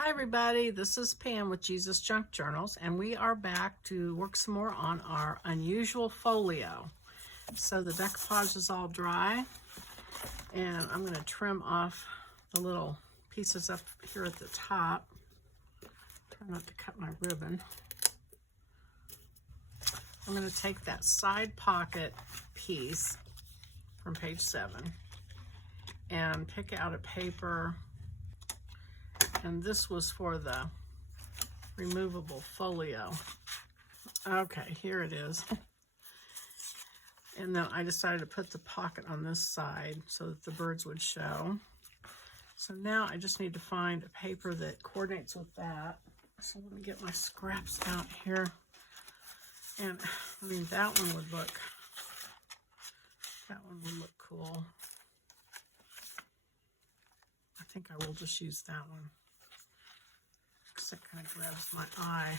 Hi everybody, this is Pam with Jesusjunkjournals, and we are back to work some more on our unusual folio. So the decoupage is all dry, and I'm going to trim off the little pieces up here at the top. Try not to cut my ribbon. I'm going to take that side pocket piece from page 7 and pick out a paper. And this was for the removable folio. Okay, here it is. And then I decided to put the pocket on this side so that the birds would show. So now I just need to find a paper that coordinates with that. So let me get my scraps out here. And I mean, that one would look cool. I think I will just use that one. That kind of grabs my eye.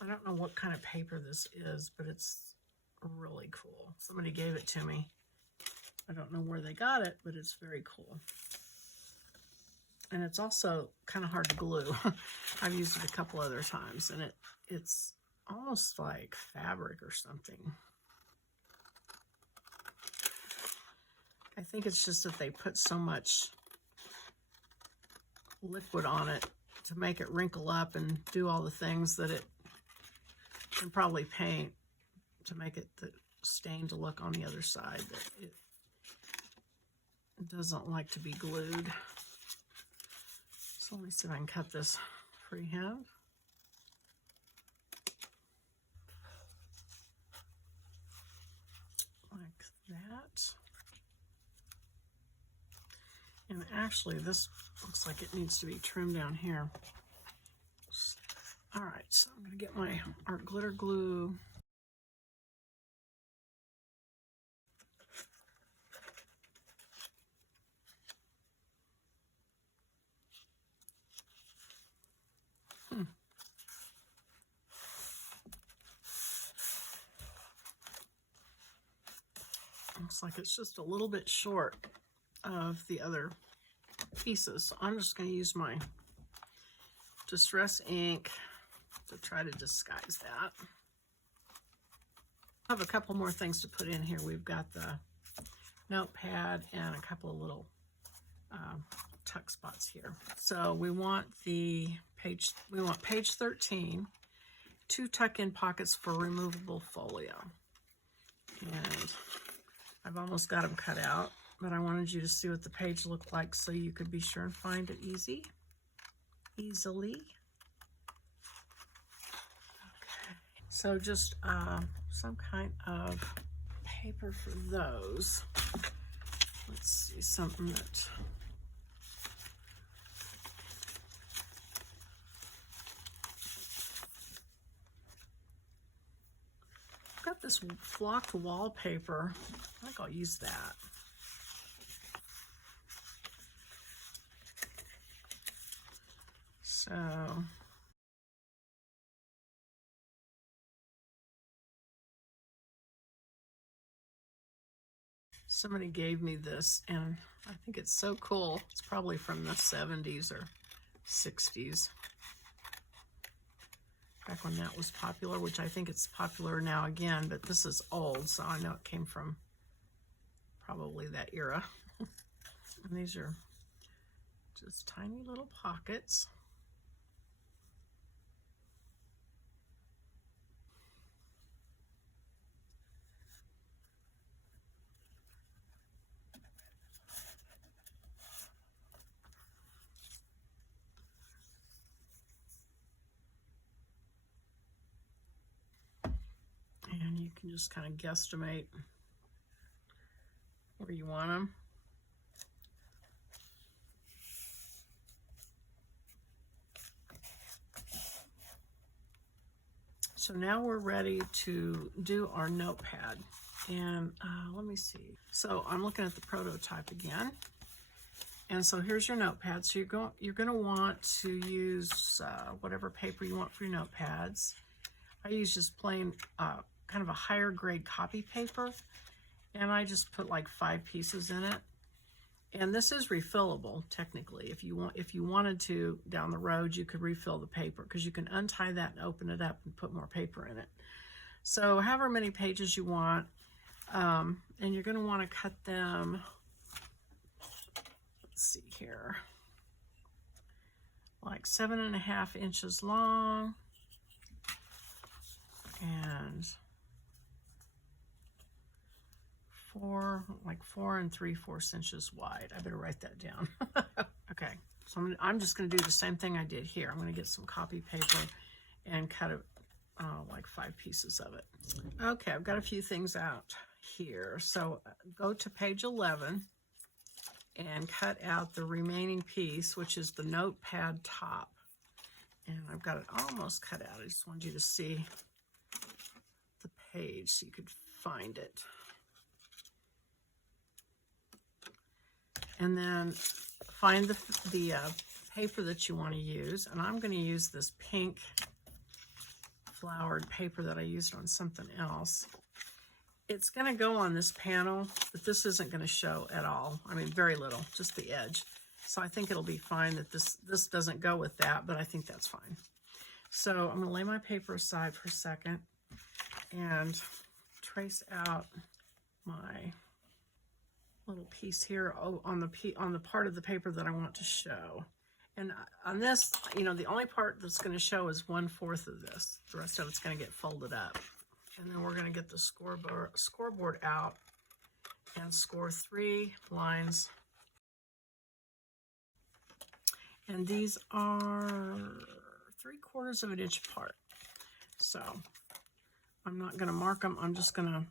I don't know what kind of paper this is, but it's really cool. Somebody gave it to me. I don't know where they got it, but it's very cool. And it's also kind of hard to glue. I've used it a couple other times, and it's almost like fabric or something. I think it's just that they put so much liquid on it to make it wrinkle up and do all the things that it can probably paint to make it the stain to look on the other side. That it doesn't like to be glued. So let me see if I can cut this freehand. Like that. And actually, this looks like it needs to be trimmed down here. All right, so I'm going to get my art glitter glue. Looks like it's just a little bit short of the other pieces. So I'm just going to use my Distress ink to try to disguise that. I have a couple more things to put in here. We've got the notepad and a couple of little tuck spots here. So we want page 13, 2 tuck-in pockets for removable folio. And I've almost got them cut out, but I wanted you to see what the page looked like so you could be sure and find it easily. Okay. So just some kind of paper for those. Let's see, something that I've got this flocked wallpaper. I think I'll use that. So somebody gave me this, and I think it's so cool. It's probably from the 70s or 60s, back when that was popular, which I think it's popular now again, but this is old, so I know it came from probably that era. And these are just tiny little pockets. And you can just kind of guesstimate where you want them. So now we're ready to do our notepad. And let me see. So I'm looking at the prototype again. And so here's your notepad. So you're going to want to use whatever paper you want for your notepads. I use just plain kind of a higher grade copy paper, and I just put like 5 pieces in it. And this is refillable, technically. If you wanted to, down the road, you could refill the paper, because you can untie that and open it up and put more paper in it. So however many pages you want, and you're going to want to cut them, let's see here, like 7.5 inches long and 4 3/4 inches wide. I better write that down. Okay, so I'm just going to do the same thing I did here. I'm going to get some copy paper and cut it like 5 pieces of it. Okay, I've got a few things out here. So go to page 11 and cut out the remaining piece, which is the notepad top. And I've got it almost cut out. I just wanted you to see the page so you could find it. And then find the paper that you want to use. And I'm going to use this pink flowered paper that I used on something else. It's going to go on this panel, but this isn't going to show at all. I mean, very little, just the edge. So I think it'll be fine that this doesn't go with that, but I think that's fine. So I'm going to lay my paper aside for a second and trace out my little piece here on the part of the paper that I want to show. And on this, you know, the only part that's going to show is 1/4 of this. The rest of it's going to get folded up. And then we're going to get the scoreboard out and score 3 lines. And these are 3/4 of an inch apart. So I'm not going to mark them. I'm just going to,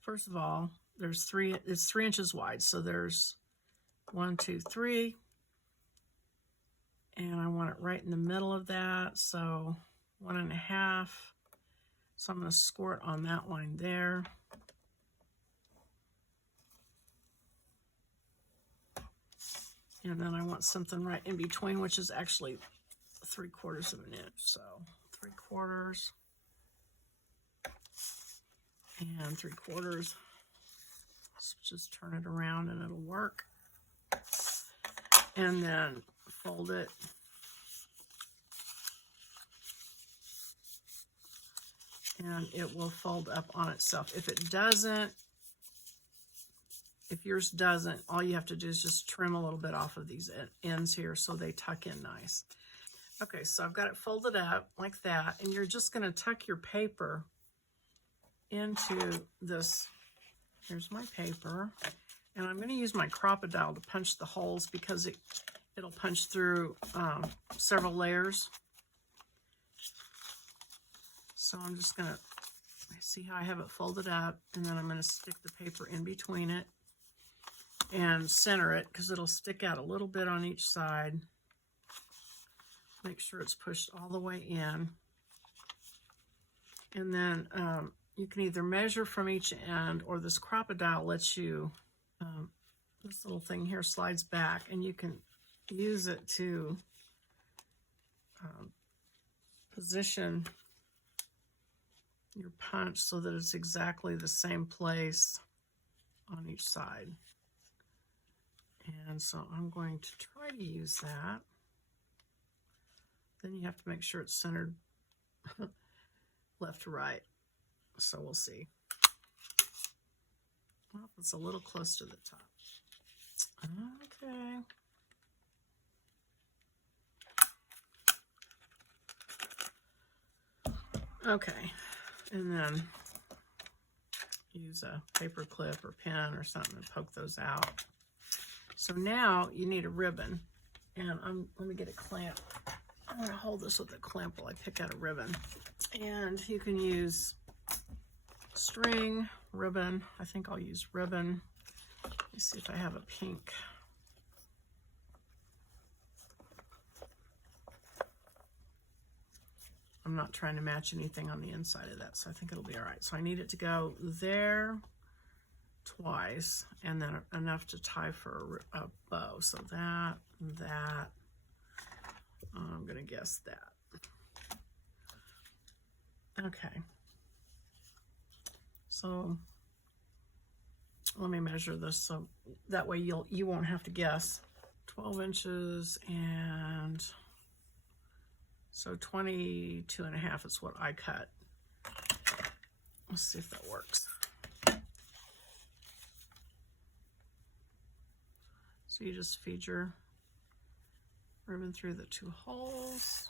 first of all, it's 3 inches wide. So there's 1, 2, 3. And I want it right in the middle of that. So 1.5. So I'm going to score it on that line there. And then I want something right in between, which is actually 3/4 of an inch. So 3/4 and 3/4. Let's just turn it around and it'll work. And then fold it. And it will fold up on itself. If it doesn't, if yours doesn't, all you have to do is just trim a little bit off of these ends here so they tuck in nice. Okay, so I've got it folded up like that, and you're just going to tuck your paper into this. Here's my paper, and I'm going to use my crocodile to punch the holes because it'll punch through several layers. So I'm just going to see how I have it folded up, and then I'm going to stick the paper in between it and center it because it'll stick out a little bit on each side. Make sure it's pushed all the way in. And then you can either measure from each end, or this crocodile lets you, this little thing here slides back, and you can use it to position your punch so that it's exactly the same place on each side. And so I'm going to try to use that. Then you have to make sure it's centered left to right. So we'll see. Well, it's a little close to the top. Okay. Okay, and then use a paper clip or pen or something to poke those out. So now you need a ribbon, and let me get a clamp. I'm going to hold this with a clamp while I pick out a ribbon. And you can use string, ribbon. I think I'll use ribbon. Let me see if I have a pink. I'm not trying to match anything on the inside of that, so I think it'll be all right. So I need it to go there twice, and then enough to tie for a bow. So that, I'm going to guess that. Okay. So let me measure this so that way you won't have to guess. 12 inches, and so 22.5 is what I cut. Let's see if that works. So you just feed your ribbon through the 2 holes.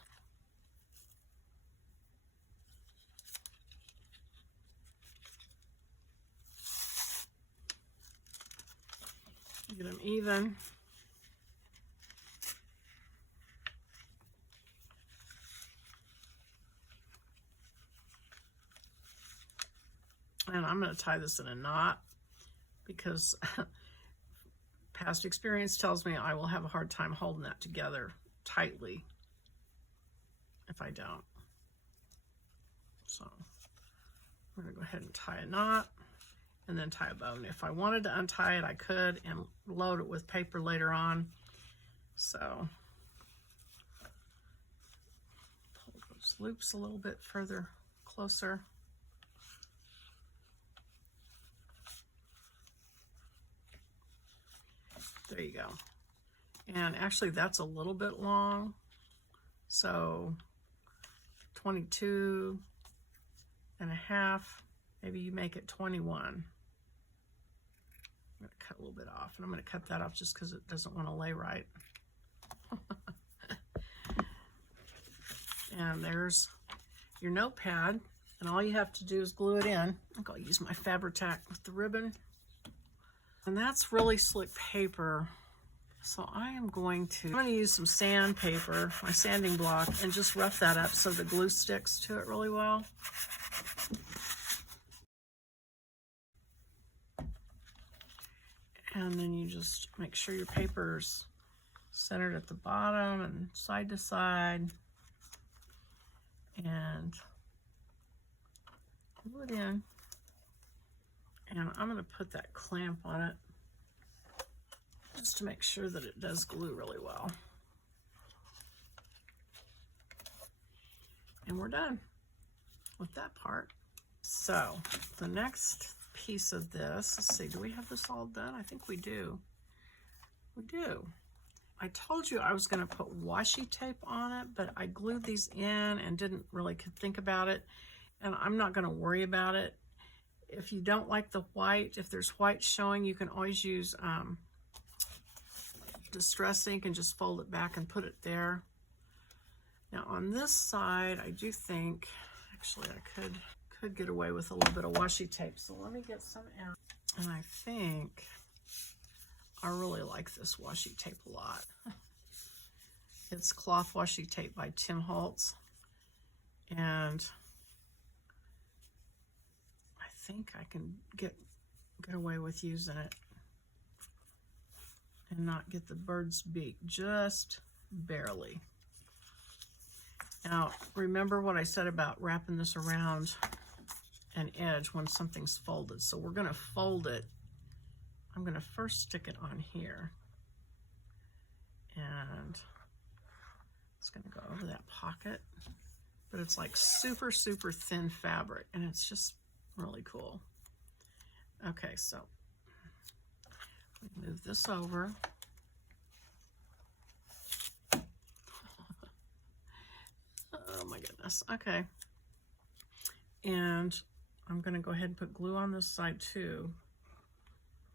Get them even. And I'm going to tie this in a knot because past experience tells me I will have a hard time holding that together tightly if I don't. So I'm going to go ahead and tie a knot and then tie a bow. And if I wanted to untie it, I could and load it with paper later on. So pull those loops a little bit further closer. There you go. And actually that's a little bit long. So 22.5, maybe you make it 21. I'm going to cut a little bit off, and I'm going to cut that off just because it doesn't want to lay right. And there's your notepad, and all you have to do is glue it in. I'm going to use my Fabri-Tac with the ribbon. And that's really slick paper. So I'm going to use some sandpaper, my sanding block, and just rough that up so the glue sticks to it really well. And then you just make sure your paper's centered at the bottom and side to side. And glue it in. And I'm going to put that clamp on it just to make sure that it does glue really well. And we're done with that part. So the next piece of this, let's see, do we have this all done? I think we do. We do. I told you I was going to put washi tape on it, but I glued these in and didn't really think about it. And I'm not going to worry about it. If you don't like the white, if there's white showing, you can always use distress ink and just fold it back and put it there. Now on this side, I do think, actually I could get away with a little bit of washi tape. So let me get some out. And I think I really like this washi tape a lot. It's cloth washi tape by Tim Holtz. And I think I can get away with using it and not get the bird's beak, just barely. Now, remember what I said about wrapping this around an edge when something's folded. So we're gonna fold it. I'm gonna first stick it on here. And it's gonna go over that pocket. But it's like super, super thin fabric, and it's just really cool. Okay, so move this over. Oh my goodness. Okay. And I'm going to go ahead and put glue on this side too.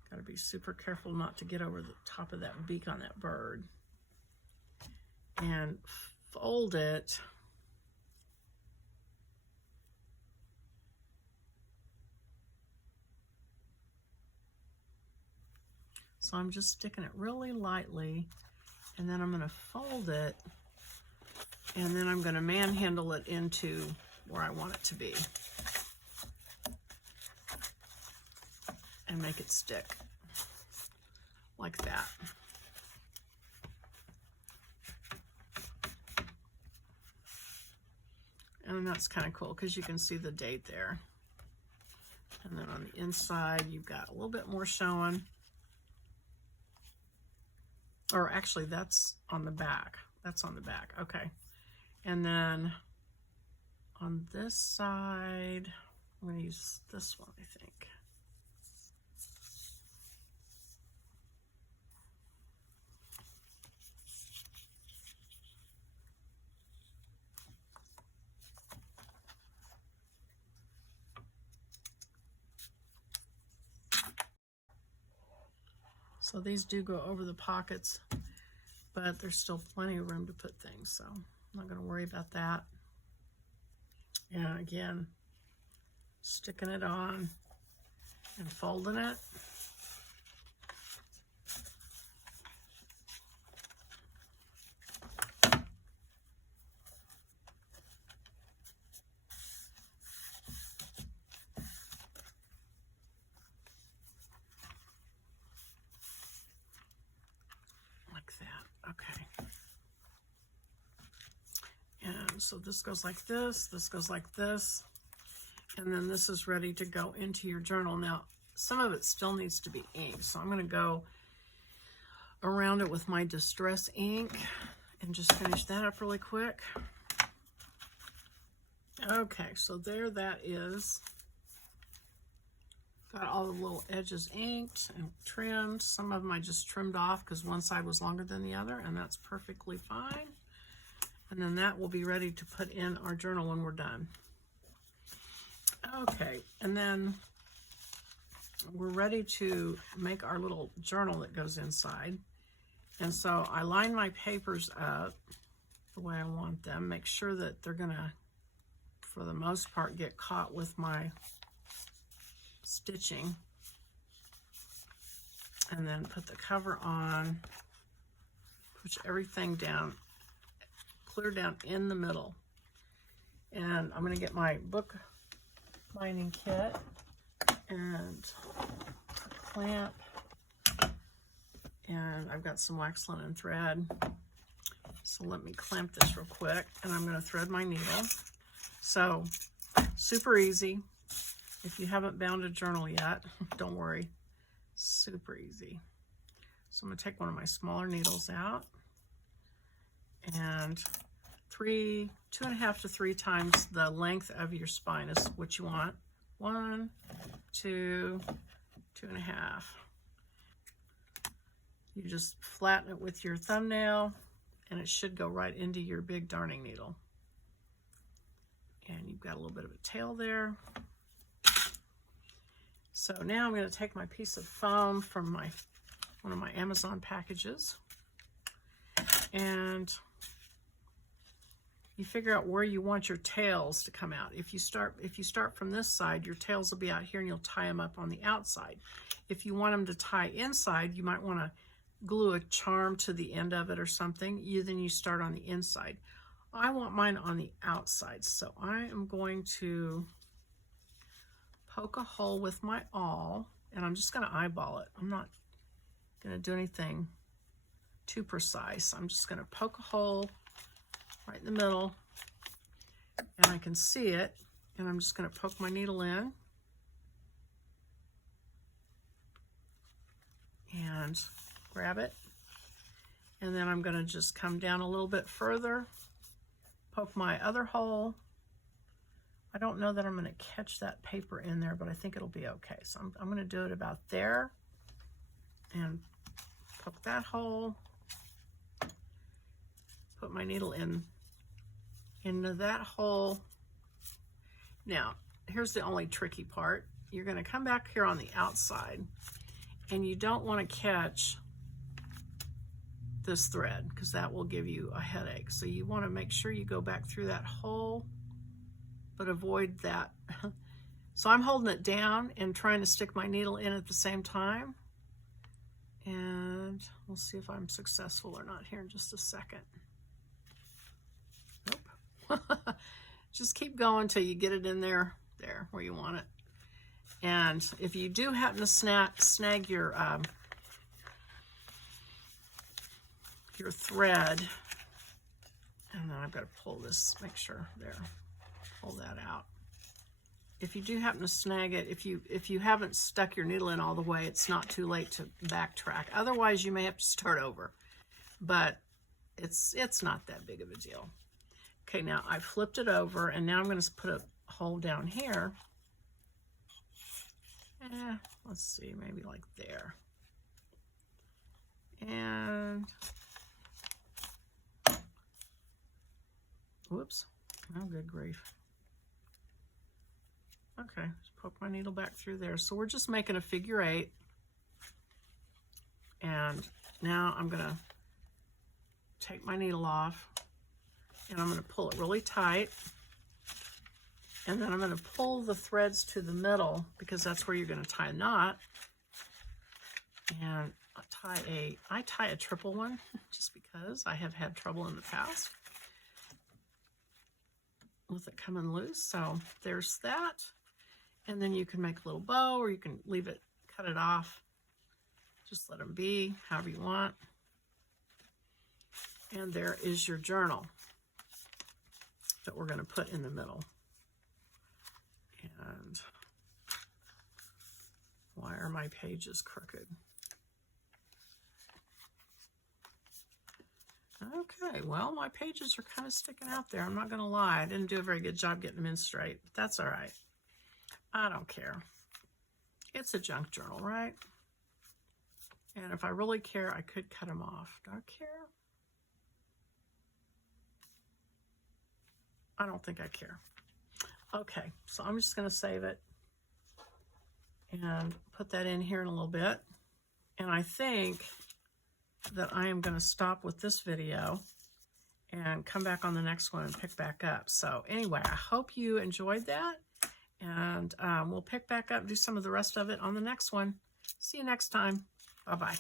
Got to be super careful not to get over the top of that beak on that bird. And fold it. So I'm just sticking it really lightly, and then I'm going to fold it, and then I'm going to manhandle it into where I want it to be and make it stick like that. And that's kind of cool because you can see the date there. And then on the inside, you've got a little bit more showing. Or actually, that's on the back. That's on the back. Okay. And then on this side, I'm going to use this one, I think. So these do go over the pockets, but there's still plenty of room to put things, so I'm not going to worry about that. And again, sticking it on and folding it. Okay. And so this goes like this goes like this, and then this is ready to go into your journal. Now, some of it still needs to be inked, so I'm going to go around it with my Distress ink and just finish that up really quick. Okay, so there that is. Got all the little edges inked and trimmed. Some of them I just trimmed off because one side was longer than the other, and that's perfectly fine. And then that will be ready to put in our journal when we're done. Okay, and then we're ready to make our little journal that goes inside. And so I line my papers up the way I want them. Make sure that they're gonna, for the most part, get caught with my stitching, and then put the cover on, push everything down, clear down in the middle. And I'm going to get my book binding kit and a clamp, and I've got some wax linen thread, so let me clamp this real quick, and I'm going to thread my needle. So super easy. If you haven't bound a journal yet, don't worry, super easy. So I'm going to take one of my smaller needles out, and 2.5 to 3 times the length of your spine is what you want. 1, 2, 2.5. You just flatten it with your thumbnail, and it should go right into your big darning needle. And you've got a little bit of a tail there. So now I'm going to take my piece of foam from one of my Amazon packages, and you figure out where you want your tails to come out. If you start from this side, your tails will be out here, and you'll tie them up on the outside. If you want them to tie inside, you might want to glue a charm to the end of it or something. Then you start on the inside. I want mine on the outside, so I am going to poke a hole with my awl, and I'm just going to eyeball it. I'm not going to do anything too precise. I'm just going to poke a hole right in the middle, and I can see it, and I'm just going to poke my needle in and grab it, and then I'm going to just come down a little bit further, poke my other hole. I don't know that I'm going to catch that paper in there, but I think it'll be okay. So I'm going to do it about there and poke that hole, put my needle into that hole. Now, here's the only tricky part. You're going to come back here on the outside, and you don't want to catch this thread because that will give you a headache. So you want to make sure you go back through that hole, but avoid that. So I'm holding it down and trying to stick my needle in at the same time. And we'll see if I'm successful or not here in just a second. Nope. Just keep going till you get it in there where you want it. And if you do happen to snag your thread, and then I've got to pull this, make sure there. Pull that out. If you do happen to snag it, if you haven't stuck your needle in all the way, it's not too late to backtrack. Otherwise, you may have to start over, but it's not that big of a deal. Okay, now I flipped it over, and now I'm going to put a hole down here. Let's see, maybe like there. And whoops! Oh, good grief. Okay, just poke my needle back through there. So we're just making a figure 8, And now I'm going to take my needle off, and I'm going to pull it really tight. And then I'm going to pull the threads to the middle, because that's where you're going to tie a knot. And I tie a triple one just because I have had trouble in the past with it coming loose. So there's that. And then you can make a little bow, or you can leave it, cut it off. Just let them be however you want. And there is your journal that we're going to put in the middle. And why are my pages crooked? Okay, well, my pages are kind of sticking out there. I'm not going to lie. I didn't do a very good job getting them in straight. But that's all right. I don't care. It's a junk journal, right? And if I really care, I could cut them off. Do I care? I don't think I care. Okay, so I'm just going to save it and put that in here in a little bit. And I think that I am going to stop with this video and come back on the next one and pick back up. So anyway, I hope you enjoyed that. And we'll pick back up, do some of the rest of it on the next one. See you next time. Bye-bye.